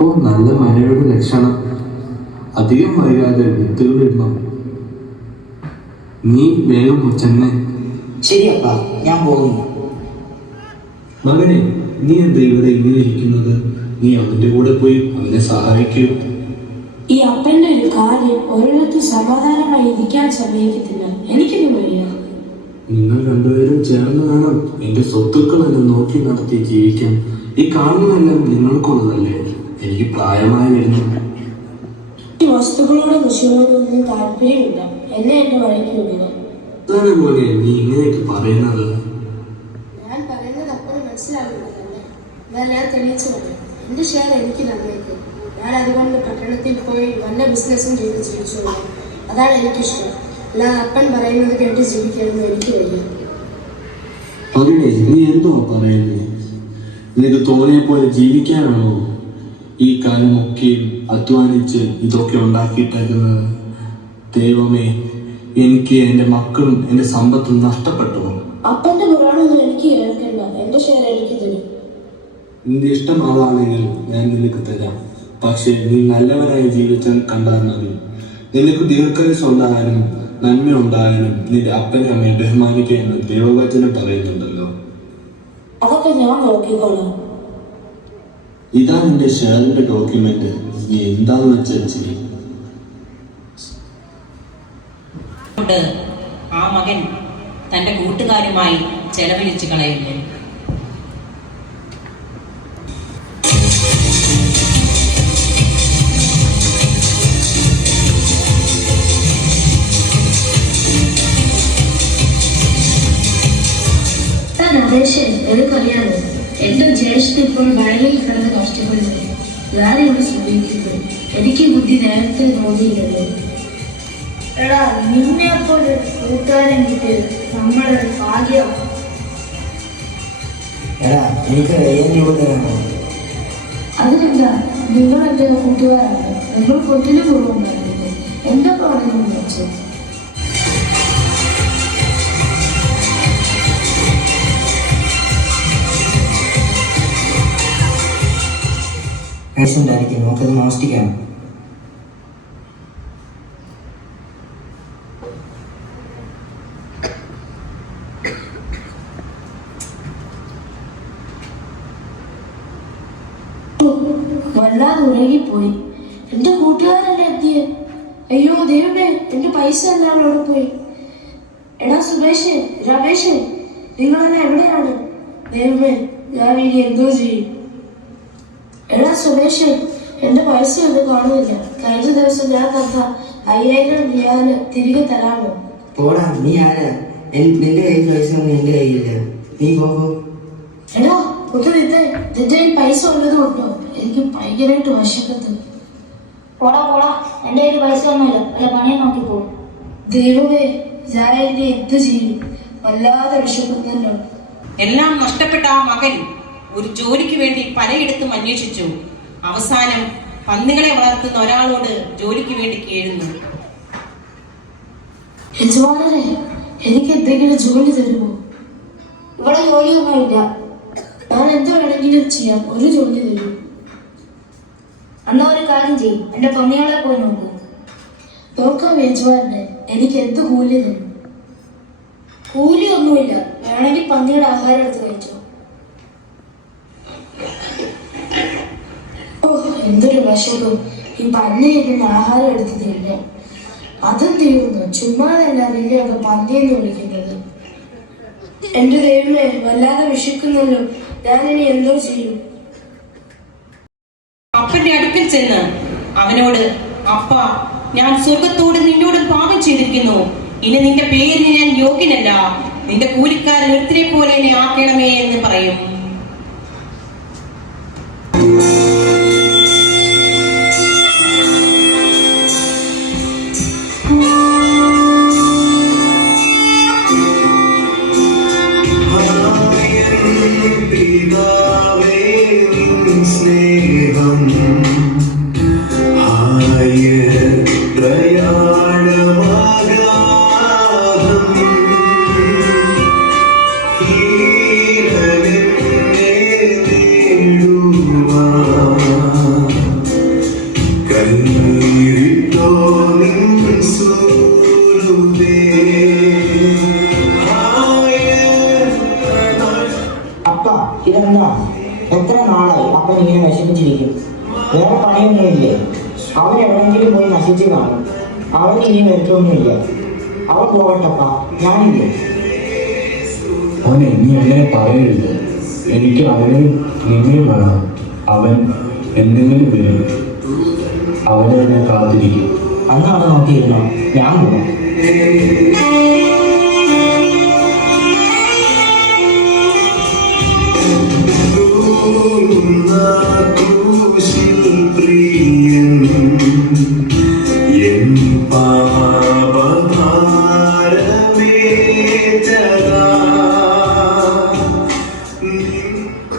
ഓ, നല്ല മഴയുടെ ലക്ഷണം. അധികം വൈകാതെ വിത്തുകൾ ഇടണം. നീ വേഗം ചെന്നൈ. ശരിയപ്പാ, ഞാൻ പോകുന്നു. മകനെ, നീ എന്താ ഇവിടെ ഇങ്ങനെ ഇരിക്കുന്നത്? നീ അവന്റെ കൂടെ പോയി അവനെ സഹായിക്കൂ. ഈ അപ്പന്റെ ഒരു കാര്യം ഒരിടത്ത് സമാധാനമായി ഇരിക്കാൻ സമ്മതിക്കത്തില്ല. എനിക്കിത് വയ്യ. നിങ്ങൾ രണ്ടുപേരും ചേർന്ന് വേണം എന്റെ സ്വത്തുക്കളെല്ലാം നോക്കി നടത്തി ജീവിക്കാൻ. ഈ കാണുന്നതെല്ലാം നിങ്ങൾക്കുള്ളതല്ലേ? എനിക്ക് പ്രായമായി വരുന്നു. ഈ വസ്തുക്കളോട് കൃഷിയോടൊന്നും താല്പര്യമില്ല. എന്നെ എന്റെ വഴിക്ക് വിടുക. അതാണ് പോലെ നീ ഇങ്ങനെയൊക്കെ പറയുന്നത്. ഞാൻ പറയുന്നത് അപ്പോൾ മനസ്സിലാകുന്നില്ലല്ലേ? ഞാൻ തെളിയിച്ചു പറയാം. എന്റെ ഷെയർ എനിക്ക് തന്നേക്കും. ഞാൻ അതുകൊണ്ട് പട്ടണത്തിൽ പോയി നല്ല ബിസിനസ്സും ചെയ്ത് ജീവിച്ചോളൂ. അതാണ് എനിക്കിഷ്ടം. അല്ലാതെ അപ്പൻ പറയുന്നത് കേട്ട് ജീവിക്കാനൊന്നും എനിക്ക് വയ്യ. മകനെ, നീ എന്തോ പറയുന്നത്? നിനക്ക് തോന്നിയ പോലെ ജീവിക്കാനാണോ ഈ കാലമൊക്കെയും അധ്വാനിച്ച് ഇതൊക്കെ ഉണ്ടാക്കിയിട്ടേക്കുന്നത്? ദൈവമേ, എനിക്ക് എൻ്റെ മക്കളും എൻ്റെ സമ്പത്തും നഷ്ടപ്പെട്ടു. അപ്പന്റെ പുരാണമൊന്നും എനിക്ക് കേൾക്കണ്ട. എന്റെ ഷെയർ എനിക്ക് തരും. നിന്റെ ഇഷ്ടം അതാണെങ്കിൽ ഞാൻ നിനക്ക് തരാം. പക്ഷേ നീ നല്ലവനായി ജീവിച്ചാൽ കണ്ടാൽ മതി. നിനക്ക് ദീർഘായുസ്സ് ഉണ്ടാകാനും നന്മ ഉണ്ടാകാനും നിന്റെ അപ്പനെ അമ്മയെ ബഹുമാനിക്കുക എന്ന് ദൈവവചനം പറയുന്നുണ്ടല്ലോ. അതൊക്കെ ഞാൻ നോക്കിക്കോളാം. ഇതാ നിന്റെ ഷെയറിന്റെ ഡോക്യുമെന്റ്. നീ എന്താന്ന് വെച്ചാൽ ചെയ്യും. ആ മകൻ തന്റെ കൂട്ടുകാരുമായി ചെലവഴിച്ചു കളയുന്നു. എനിക്കറിയാമോ, എന്റെ ജ്യേഷ്ഠ ഇപ്പോൾ വയലിൽ കിടന്ന് കഷ്ടപ്പെടുന്നു. ഞാനിവിടെ ശ്രമിക്കുന്നു. എനിക്ക് ബുദ്ധി നേരത്തെ തോന്നിയില്ലല്ലോ. എടാ, നിന്നെ പോലെ കൂട്ടുകാരൻ കിട്ടിയത് നമ്മുടെ ഭാഗ്യമാണ്. അതിനെന്താ, നിങ്ങൾ എന്റെ കൂട്ടുകാരാണ്. നിങ്ങൾ കൊച്ചിന് കുറവുണ്ടായിരുന്നു. എന്റെ പ്രോബ്ലം വെച്ചു. നമുക്കത് മോഷ്ടിക്കാം. വല്ലാതെ ഉറങ്ങിപ്പോയി. എന്റെ കൂട്ടുകാരല്ലേ എത്തിയെ? അയ്യോ ദൈവമേ, എന്റെ പൈസ എല്ലാം അവിടെ പോയി. എടാ സുമേഷ്, രമേശ്, നിങ്ങളെല്ലാം എവിടെയാണ്? ദൈവമേ, ഞാൻ ഇനി എന്തോ ചെയ്യും? എടാ സുമേഷ്, എന്റെ പൈസ ഒന്നും കാണുന്നില്ല. കഴിഞ്ഞ ദിവസം ഞാൻ തന്ന 5000 റിയാല് തിരികെ തരാമോ? പോടാ, നീ ആരാ? നിന്റെ കയ്യിൽ പൈസ ഒന്നും എന്റെ കയ്യില്ല. നീ പോകും. എടാ ഒന്ന് നിന്റെ കയ്യിൽ പൈസ ഉള്ളത് കൊണ്ടോ എനിക്ക് ഭയങ്കരമായിട്ട് വശക്കത്ത്. പോടാ പോടാ, എന്റെ കയ്യിൽ പൈസ ഒന്നുമില്ല. അല്ല, പണിയെ നോക്കിപ്പോ. ദൈവമേ, ഞാൻ എന്നെ എന്ത് ചെയ്യും? വല്ലാതെ വിശക്കുന്നല്ലോ. എല്ലാം നഷ്ടപ്പെട്ട ആ മകൻ ഒരു ജോലിക്ക് വേണ്ടി പലയിടത്തും അന്വേഷിച്ചു. അവസാനം പന്നികളെ വളർത്തുന്ന ഒരാളോട് ജോലിക്ക് വേണ്ടി കേഴുന്നു. യജമാനരെ, എനിക്ക് എന്തെങ്കിലും ജോലി തരുമോ? ഇവിടെ ജോലിയൊന്നുമില്ല. ഞാൻ എന്ത് വേണമെങ്കിലും ചെയ്യാം. ഒരു ജോലി തരൂ. അന്നാ ഒരു കാര്യം ചെയ്യും, എന്റെ പന്നികളെ പോയി നോക്കൂ. നോക്കാം യജമാനെ, എനിക്ക് എന്ത് കൂലി തരും? കൂലിയൊന്നുമില്ല. വേണമെങ്കിൽ പന്നിയുടെ ആഹാരം എടുത്ത് കഴിച്ചോ. ഓ, എന്തൊരു വിശക്കും. ഈ പന്നി ഇതിന് ആഹാരം എടുത്ത് തീരുന്നു. അതും തീരുന്നു. ചുമ്മാതല്ല നിന്നെയൊക്കെ പന്നിയെന്ന് വിളിക്കുന്നത്. എന്റെ ദൈവമേ, വല്ലാതെ വിശക്കുന്നല്ലോ. ഞാനിനി എന്തോ ചെയ്യും? അപ്പന്റെ അടുക്കൽ ചെന്ന് അവനോട്, അപ്പ, ഞാൻ സ്വർഗത്തോട് നിന്നോട് പാപം ചെയ്തിരിക്കുന്നു. ഇനി നിന്റെ പേരിന് ഞാൻ യോഗ്യനല്ല. നിന്റെ കൂലിക്കാരൻ ഒരുത്തിനെ പോലെ എന്നെ ആക്കണമേ എന്ന് പറയും. He നശിപ്പിച്ചിരിക്കും. വേറെ പണിയൊന്നുമില്ലേ? അവൻ എവിടെങ്കിലും പോയി നശിച്ചു കാണും. അവൻ ഇനി വരുത്തൊന്നുമില്ല. അവൻ പോകട്ടപ്പാ, ഞാനില്ലേ. അവനെ നീ അങ്ങനെ പറയരുത്. എനിക്ക് അവനെയും നിന്നെയും വേണം. അവൻ എന്തെങ്കിലും വരും. അവനെ ഞാൻ കാത്തിരിക്കും. അന്നാണ് നോക്കിയിരുന്നോ? ഞാൻ പോകാം.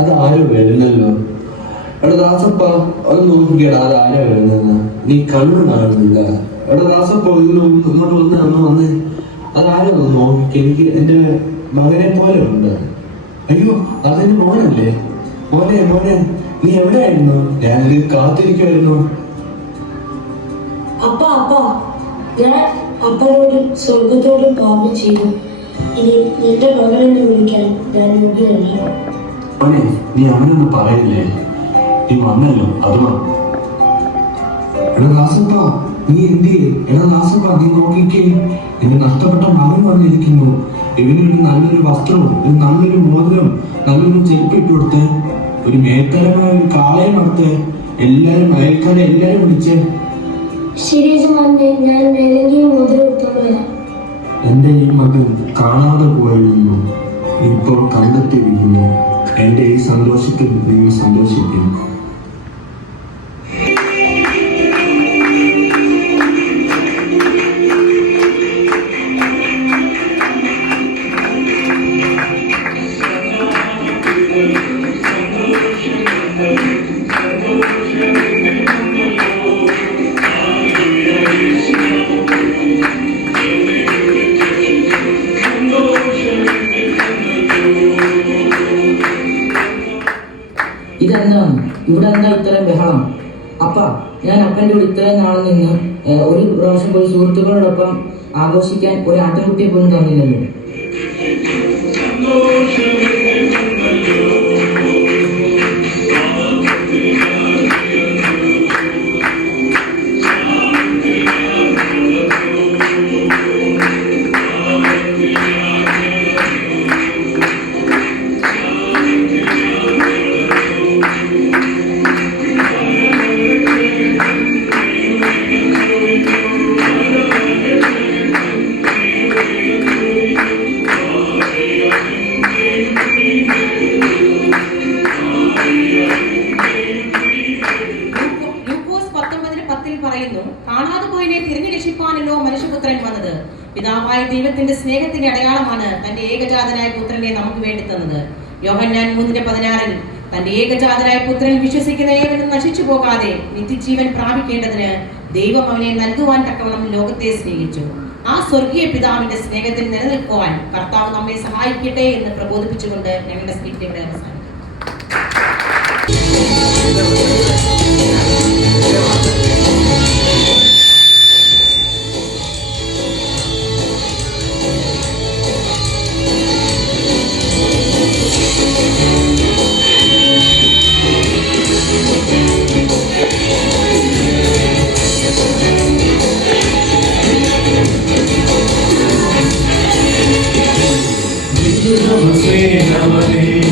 അതാരും വരുന്നല്ലോ. എടാ ദാസപ്പ, അത് നോക്കിക്കടാ, അതാരാ വരുന്നെന്ന്. നീ കണ്ണു കാണുന്നില്ല. എടാ ദാസപ്പ, ഇങ്ങോട്ട് വന്നേ. അതാരും ഒന്ന് നോക്കിക്ക. എനിക്ക് എന്റെ മകനെ പോലെ ഉണ്ട്. അയ്യോ, അതെന്റെ മോനല്ലേ? മോനെ നീ എവിടെയായിരുന്നു? ഞാൻ കാത്തിരിക്കുമായിരുന്നു. അപ്പ ഞാൻ അപ്പനോടും സ്വർഗത്തോടും പാപം ചെയ്തു. ഇനി നിന്റെ മകളെന്ന് വിളിക്കാൻ ഞാൻ യോഗ്യനല്ല. മോനെ, നീ അവനൊന്നും പറയില്ലേ? നീ വന്നല്ലോ, അത് വാ. എടാ ദാസപ്പ, നീ എന്തി? എടാ ദാസപ്പ, നീ നോക്കിക്കേ. എന്റെ നഷ്ടപ്പെട്ട മകൻ വന്നിരിക്കുന്നു. ഇവനൊരു നല്ലൊരു വസ്ത്രവും ഒരു നല്ലൊരു മോതിരം, നല്ലൊരു ചെരുപ്പിട്ട് കൊടുത്ത്, ഒരു മേത്തരമായ ഒരു കാളയും നടത്ത്. എല്ലാരും അയൽക്കാരെ എല്ലാരും വിളിച്ച്. ശരി യജമാനനെ, ഞാൻ ഏതെങ്കിലും മോതിരം എടുത്തോണ്ട് വരാം. എന്റെ ഈ മകൻ കാണാതെ പോയിരുന്നു, ഇപ്പോൾ കണ്ടെത്തിയിരിക്കുന്നു. എന്റെ ഈ സന്തോഷത്തിൽ നിങ്ങൾ സന്തോഷിക്കും. ഇതെന്താണ് ഇവിടെ? എന്താ ഇത്രയും ബഹളം? അപ്പ, ഞാൻ അപ്പൻ്റെ കൂടെ ഇത്രയും നാളിൽ നിന്ന് ഒരു പ്രാവശ്യം പോയി സുഹൃത്തുക്കളോടൊപ്പം ആഘോഷിക്കാൻ ഒരു ആട്ടിൻകുട്ടിയെ പോലും തന്നില്ലല്ലോ. പറയുന്നു, കാണാതെ പോയതിനെ തിരിഞ്ഞു രക്ഷിപ്പാനല്ലോ മനുഷ്യപുത്രൻ വന്നത്. പിതാവായ ദൈവത്തിന്റെ സ്നേഹത്തിന്റെ അടയാളമാണ് തന്റെ ഏകജാതനായ പുത്രനെ നമുക്ക് വേണ്ടി തന്നത്. യോഹന്നാൻ 3:16 തന്റെ ഏകജാതനായ പുത്രനിൽ വിശ്വസിക്കുന്ന ഏവനും നശിച്ചു പോകാതെ നിത്യജീവൻ പ്രാപിക്കേണ്ടതിന് ദൈവം അവനെ നൽകുവാൻ തക്കവണ്ണം ലോകത്തെ സ്നേഹിച്ചു. ആ സ്വർഗീയ പിതാവിന്റെ സ്നേഹത്തിൽ നിലനിൽക്കുവാൻ കർത്താവ് നമ്മെ സഹായിക്കട്ടെ എന്ന് പ്രബോധിപ്പിച്ചുകൊണ്ട് ഞങ്ങളുടെ സ്പീച്ച് ഇവിടെ അവസാനിക്കും. Namaste, Namaste.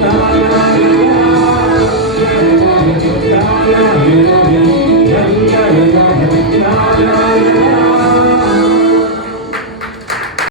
la